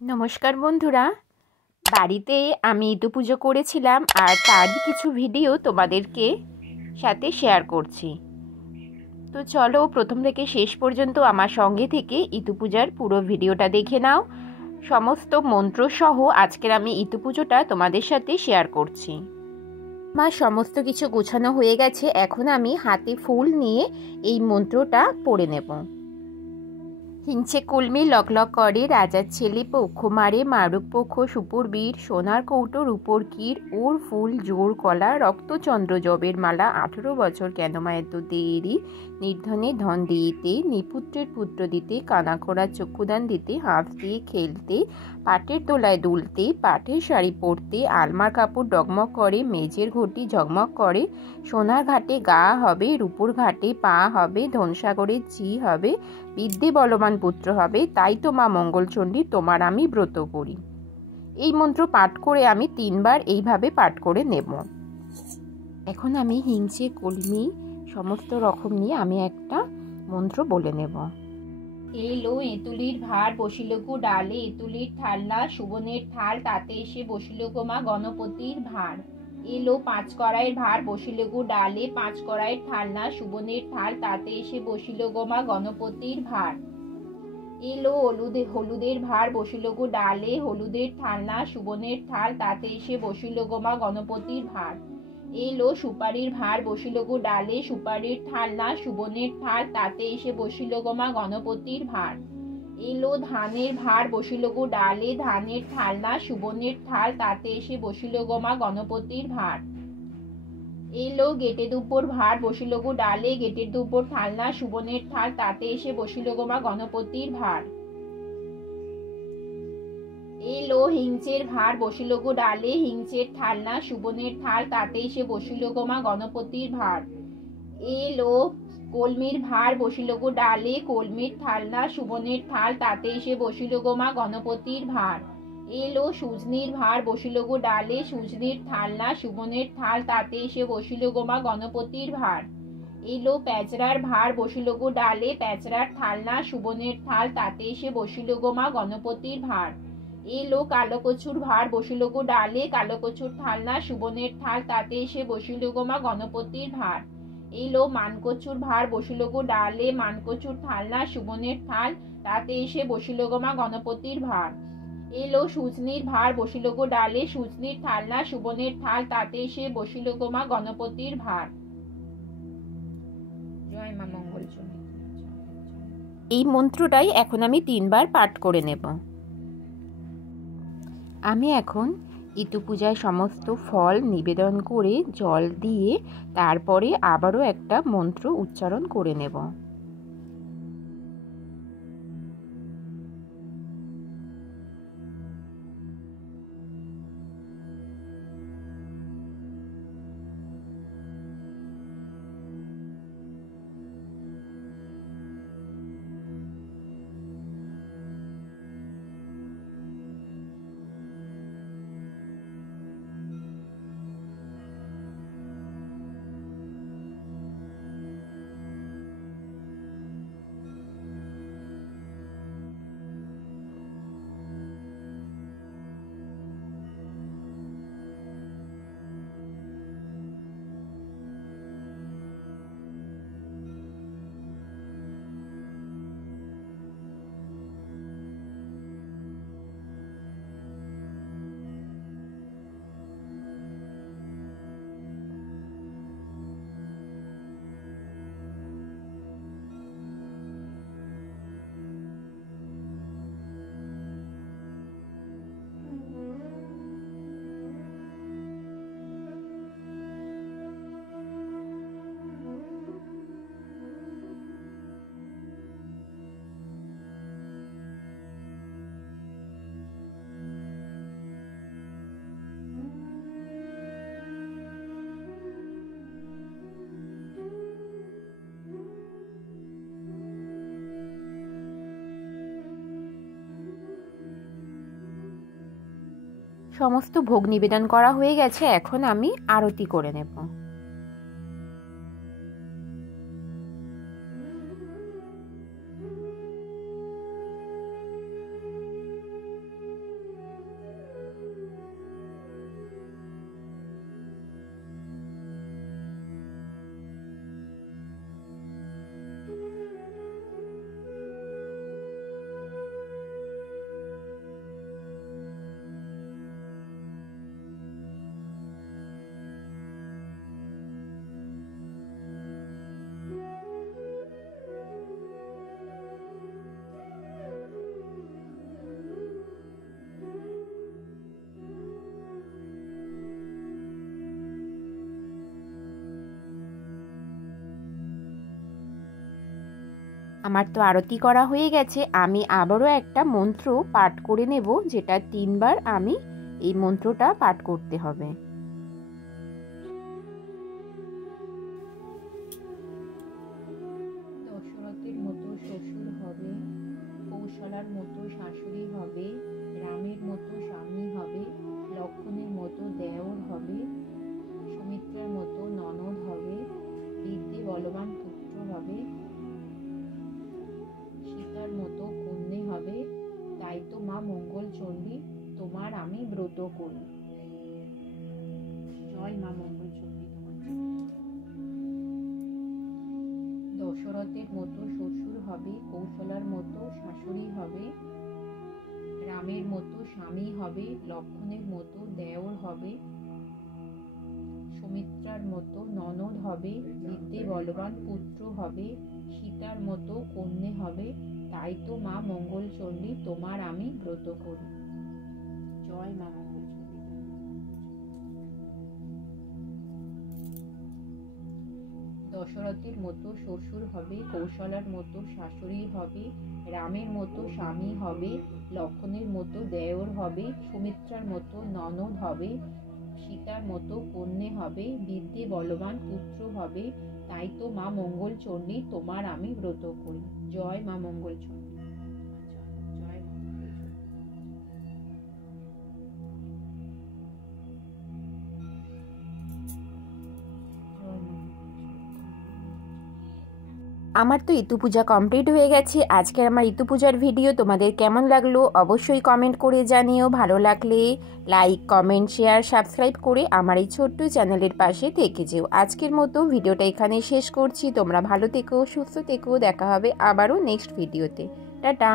নমস্কার বন্ধুরা, বাড়িতে আমি ইতু পুজো করেছিলাম আর তারই কিছু ভিডিও তোমাদেরকে সাথে শেয়ার করছি। তো চলো প্রথম থেকে শেষ পর্যন্ত আমার সঙ্গে থেকে ইতু পূজার পুরো ভিডিওটা দেখে নাও। সমস্ত মন্ত্র সহ আজকের আমি ইতু পুজোটা তোমাদের সাথে শেয়ার করছি। আমার সমস্ত কিছু গোছানো হয়ে গেছে, এখন আমি হাতে ফুল নিয়ে এই মন্ত্রটা পড়ে নেব। হিংচে কলমি লকলক করে, রাজার ছেলে পক্ষ মারে, মারুক পক্ষ সুপুর বীর, সোনার কৌটোর উপর কীর, ওর ফুল জোর কলা, রক্তচন্দ্র জবের মালা, 18 বছর কেন মায়ের তো দেরি, নির্ধনে ধন দিতে, নিপুত্রের পুত্র দিতে, কানাকড়া চক্ষুদান দিতে, হাত দিয়ে খেলতে, পাটের তোলায় দুলতে, পাটের শাড়ি পরতে, আলমার কাপড় ডগমগ করে, মেজের ঘটি ঝগমগ করে, সোনার ঘাটে গা হবে, রূপোর ঘাটে পা হবে, ধনসাগরে ঝি হবে, বিদ্যে বলবান পুত্র হবে, তাই তো মা মঙ্গলচণ্ডী তোমার আমি ব্রত করি। এই মন্ত্র পাঠ করে আমি 3 বার এইভাবে পাঠ করে নেব। এখন আমি হিংচে কলমি সমস্ত রকম নিয়ে আমি একটা মন্ত্র বলে নেব। এলো এতুলির ভার, বসিল গো ডালে, এতুলির ঠাল্লা সুবনের থাল, তাতে এসে বসিল গো মা গণপতির ভার। এলো 5 কড়াইয়ের ভার, বসিল গো ডালে, 5 কড়াইয়ের ঠাল্লা সুবনের থাল, তাতে এসে বসিল গো মা গণপতির ভার। এলো হলুদের ভার, বসিল গো ডালে, হলুদের ঠাল্লা সুবনের থাল, তাতে এসে বসিল গো মা গণপতির ভার। এলো সুপারির ভার, বসিল গো ডালে, সুপারির ঠাল্লা সুবনের থাল, তাতে এসে বসিল গো মা গণপতির ভার। এলো ধানের ভার, বসিল গো ডালে, ধানের ঠাল্লা সুবনের থাল, তাতে এসে বসিল গো মা গণপতির ভার। এলো গেটে দুব্বর ভার, বসিল গো ডালে, গেটের দুব্বর ঠাল্লা সুবনের থাল, তাতে এসে বসিল গো মা গণপতির ভার। এলো হিংচের ভার, বসিল গো ডালে, হিংচের ঠাল্লা সুবনের থাল, তাতে এসে বসিল গো মা গণপতির ভার। এলো কলমির ভার, বসিল গো ডালে, কলমির ঠাল্লা সুবনের থাল, তাতে এসে বসিল গো মা গণপতির ভার। এলো সুজনির ভার, বসিল গো ডালে, সুজনির ঠাল্লা সুবনের থাল, তাতে এসে বসিল গো মা গণপতির ভার। এলো প্যাচরার ভার, বসিল গো ডালে, প্যাচরার ঠাল্লা সুবনের থাল, তাতে এসে বসিল গো মা গণপতির ভার। এলো কালো কচুর ভার, বসিল গো ডালে, কালো কচুর ঠাল্লা সুবনের থাল, তাতে এসে বসিল গো মা গণপতির ভার। এলো মানকচুর ভার, বসিল গো ডালে, মানকচুর ঠাল্লা সুবনের থাল, তাতে এসে বসিল গো মা গণপতির ভার। এলো সুজনির ভার, বসিল গো ডালে, সুজনির ঠাল্লা সুবনের থাল, তাতে এসে বসিল গো মা গণপতির ভার। জয় মা মঙ্গলচণ্ডী। এই মন্ত্রটাই এখন আমি 3 বার পাঠ করে নেব। আমি এখন ইতু পূজায় সমস্ত ফল নিবেদন করে জল দিয়ে তারপরে আবারও একটা মন্ত্র উচ্চারণ করে নেব। সমস্ত ভোগ নিবেদন করা হয়ে গেছে, এখন আমি আরতি করে নেব। আমার তো আরতি করা হয়ে গেছে। আমি আবারও একটা মন্ত্র পাঠ করে নেব, যেটা 3 বার আমি এই মন্ত্রটা পাঠ করতে হবে। দশরথের মতো শ্বশুর হবে, কৌশলার মতো শাশুড়ি হবে, রামের মতো স্বামী হবে, লক্ষ্মণের মতো দেওর হবে, সুমিত্রার মতো ননদ হবে, বীরদের বলবান পুত্র হবে, সীতার মতো কন্যা হবে, তাই তো মা মঙ্গল চণ্ডী তোমার আমি ব্রত করি। জয় মা মঙ্গল চণ্ডী তোমার। দশরথের মতো শ্বশুর হবে, কৌশলার মতো শাশুড়ি হবে, রামের মতো স্বামী হবে, লক্ষ্মণের মতো দেওর হবে, সুমিত্রার মতো ননদ হবে, বীরদের বলবান পুত্র হবে, সীতার মতো কন্যা হবে, তাই তো মা মঙ্গল চণ্ডী তোমার আমি ব্রত করি। জয় মা মঙ্গল চণ্ডী। দশরথের মতো শ্বশুর হবে, কৌশলার মতো শাশুড়ি হবে, রামের মতো স্বামী হবে, লক্ষ্মণের মতো দেওর হবে, সুমিত্রার মতো ননদ হবে, সীতার মতো কন্যা হবে, বীরদের বলবান পুত্র হবে, তাই তো মা মঙ্গল চণ্ডী তোমার আমি ব্রত করি। জয় মা মঙ্গল চণ্ডী। জয় মা মঙ্গল চণ্ডী। আমার তো ঋতু পূজা কমপ্লিট হয়ে গেছে। আজকের আমার ঋতু পূজার ভিডিও তোমাদের কেমন লাগলো অবশ্যই কমেন্ট করে জানিও। ভালো লাগলে লাইক, কমেন্ট, শেয়ার, সাবস্ক্রাইব করে আমার এই ছোট্ট চ্যানেলের পাশে থেকে যেও। আজকের মতো ভিডিওটা এখানে শেষ করছি। তোমরা ভালো থেকো, সুস্থ থেকো। দেখা হবে আবারও নেক্সট ভিডিওতে। টাটা।